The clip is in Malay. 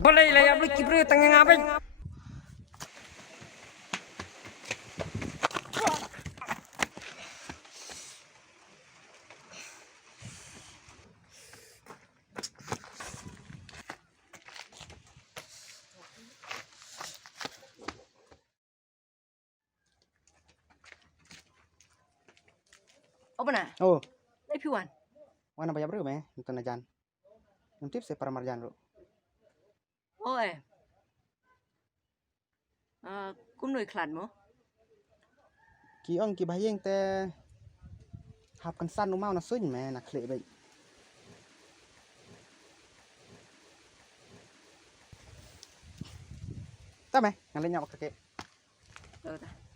Boleh lah ya beli kibru tengah ngapain? Apa nak? Oh, If you want. mana bayar berapa meh? Untuk najan. Nanti saya para marjan lu. Oh cũng nuôi khăn mo. Ki ong ki bayang te hap kan san mau na suñ meh na khle bai. Ta meh, ngalenya wakake. Đâu ta?